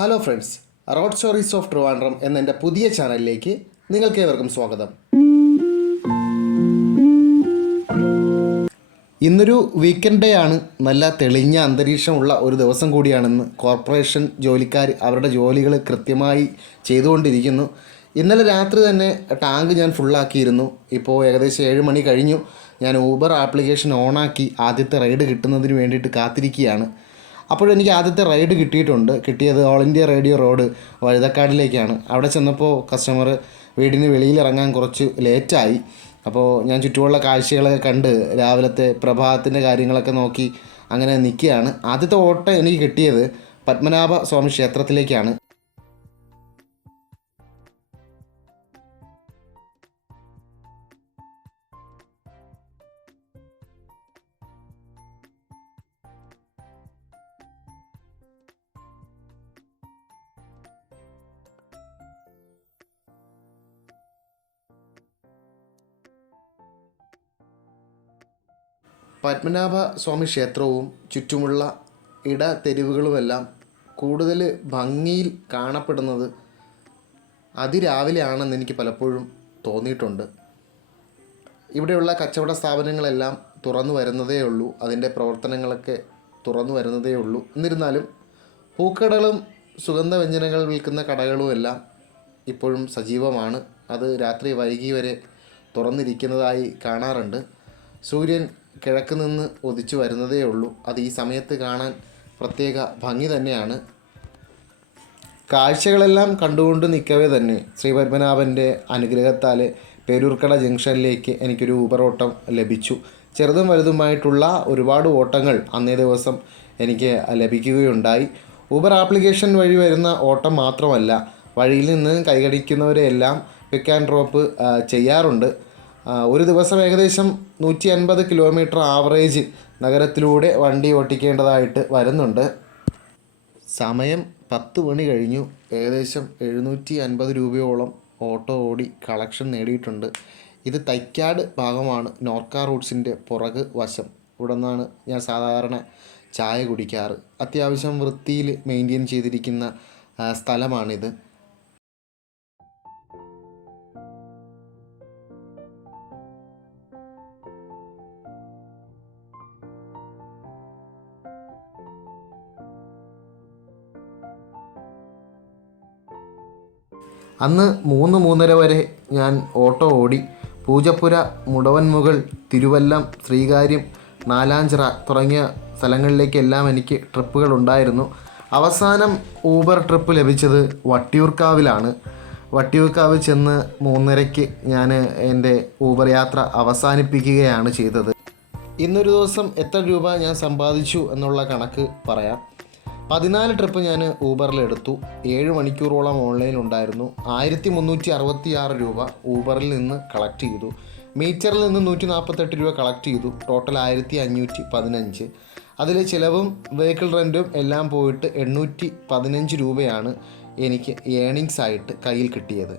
Hello friends, road stories of Trivandrum എന്ന എൻ്റെ പുതിയ ചാനലിലേക്ക് നിങ്ങൾക്കേവർക്കും സ്വാഗതം. ഇന്നൊരു വീക്കെൻഡ് ഡേ ആണ്. നല്ല തെളിഞ്ഞ അന്തരീക്ഷമുള്ള ഒരു ദിവസം കൂടിയാണെന്ന്. കോർപ്പറേഷൻ ജോലിക്കാർ അവരുടെ ജോലികൾ കൃത്യമായി ചെയ്തുകൊണ്ടിരിക്കുന്നു. ഇന്നലെ രാത്രി തന്നെ ടാങ്ക് ഞാൻ ഫുള്ളാക്കിയിരുന്നു. ഇപ്പോൾ ഏകദേശം 7 മണി കഴിഞ്ഞു. ഞാൻ ഊബർ ആപ്ലിക്കേഷൻ ഓണാക്കി ആദ്യത്തെ റൈഡ് കിട്ടുന്നതിന് വേണ്ടിയിട്ട് കാത്തിരിക്കുകയാണ്. അപ്പോഴെനിക്ക് ആദ്യത്തെ റൈഡ് കിട്ടിയത് ഓൾ ഇന്ത്യ റേഡിയോ റോഡ് വഴുതക്കാടിലേക്കാണ്. അവിടെ ചെന്നപ്പോൾ കസ്റ്റമർ വീടിന് വെളിയിലിറങ്ങാൻ കുറച്ച് ലേറ്റായി. അപ്പോൾ ഞാൻ ചുറ്റുമുള്ള കാഴ്ചകളൊക്കെ കണ്ട് രാവിലത്തെ പ്രഭാതത്തിൻ്റെ കാര്യങ്ങളൊക്കെ നോക്കി അങ്ങനെ നിൽക്കുകയാണ്. ആദ്യത്തെ ഓട്ടം എനിക്ക് കിട്ടിയത് പത്മനാഭ സ്വാമി ക്ഷേത്രത്തിലേക്കാണ്. പത്മനാഭ സ്വാമി ക്ഷേത്രവും ചുറ്റുമുള്ള തെരുവുകളുമെല്ലാം കൂടുതൽ ഭംഗിയിൽ കാണപ്പെടുന്നത് അതിരാവിലെയാണെന്ന് എനിക്ക് പലപ്പോഴും തോന്നിയിട്ടുണ്ട്. ഇവിടെയുള്ള കച്ചവട സ്ഥാപനങ്ങളെല്ലാം തുറന്നു വരുന്നതേ ഉള്ളൂ, അതിൻ്റെ പ്രവർത്തനങ്ങളൊക്കെ തുറന്നു വരുന്നതേ ഉള്ളൂ. എന്നിരുന്നാലും പൂക്കടകളും സുഗന്ധവ്യഞ്ജനങ്ങൾ വിൽക്കുന്ന കടകളും എല്ലാം ഇപ്പോഴും സജീവമാണ്. അത് രാത്രി വൈകി വരെ തുറന്നിരിക്കുന്നതായി കാണാറുണ്ട്. സൂര്യൻ കിഴക്ക് നിന്ന് ഉദിച്ചു വരുന്നതേ ഉള്ളൂ. അത് ഈ സമയത്ത് കാണാൻ പ്രത്യേക ഭംഗി തന്നെയാണ്. കാഴ്ചകളെല്ലാം കണ്ടുകൊണ്ട് നിൽക്കവേ തന്നെ ശ്രീ പത്മനാഭൻ്റെ അനുഗ്രഹത്താൽ പേരൂർക്കട ജംഗ്ഷനിലേക്ക് എനിക്കൊരു ഊബർ ഓട്ടം ലഭിച്ചു. ചെറുതും വലുതുമായിട്ടുള്ള ഒരുപാട് ഓട്ടങ്ങൾ അന്നേ ദിവസം എനിക്ക് ലഭിക്കുകയുണ്ടായി. ഊബർ ആപ്ലിക്കേഷൻ വഴി വരുന്ന ഓട്ടം മാത്രമല്ല, വഴിയിൽ നിന്ന് കൈകടിക്കുന്നവരെയെല്ലാം പിക്ക് ആൻഡ് ഡ്രോപ്പ് ചെയ്യാറുണ്ട്. ഒരു ദിവസം ഏകദേശം 150 കിലോമീറ്റർ ആവറേജ് നഗരത്തിലൂടെ വണ്ടി ഓട്ടിക്കേണ്ടതായിട്ട് വരുന്നുണ്ട്. സമയം 10 മണി കഴിഞ്ഞു. ഏകദേശം 750 രൂപയോളം ഓട്ടോ ഓടി കളക്ഷൻ നേടിയിട്ടുണ്ട്. ഇത് തൈക്കാട് ഭാഗമാണ്, നോർക്ക റൂട്ട്സിൻ്റെ പുറക് വശം. ഇവിടെ നിന്നാണ് ഞാൻ സാധാരണ ചായ കുടിക്കാറ്. അത്യാവശ്യം വൃത്തിയിൽ മെയിൻറ്റെയിൻ ചെയ്തിരിക്കുന്ന സ്ഥലമാണിത്. അന്ന് 3-3:30 വരെ ഞാൻ ഓട്ടോ ഓടി. പൂജപ്പുര, മുടവൻമുകൾ, തിരുവല്ലം, ശ്രീകാര്യം, നാലാഞ്ചിറ തുടങ്ങിയ സ്ഥലങ്ങളിലേക്കെല്ലാം എനിക്ക് ട്രിപ്പുകൾ ഉണ്ടായിരുന്നു. അവസാനം ഊബർ ട്രിപ്പ് ലഭിച്ചത് വട്ടിയൂർക്കാവിലാണ്. വട്ടിയൂർക്കാവ് ചെന്ന് 3:30-ക്ക് ഞാൻ എൻ്റെ ഊബർ യാത്ര അവസാനിപ്പിക്കുകയാണ് ചെയ്തത്. ഇന്നൊരു ദിവസം എത്ര രൂപ ഞാൻ സമ്പാദിച്ചു എന്നുള്ള കണക്ക് പറയാം. 14 ട്രിപ്പ് ഞാൻ ഊബറിലെടുത്തു. 7 മണിക്കൂറോളം ഓൺലൈൻ ഉണ്ടായിരുന്നു. 1366 രൂപ ഊബറിൽ നിന്ന് കളക്ട് ചെയ്തു. മീറ്ററിൽ നിന്ന് 148 രൂപ കളക്ട് ചെയ്തു. ടോട്ടൽ 1515. അതിൽ ചിലവും വെഹിക്കിൾ റെൻറ്റും എല്ലാം പോയിട്ട് 815 രൂപയാണ് എനിക്ക് ഏണിങ്സ് ആയിട്ട് കയ്യിൽ കിട്ടിയത്.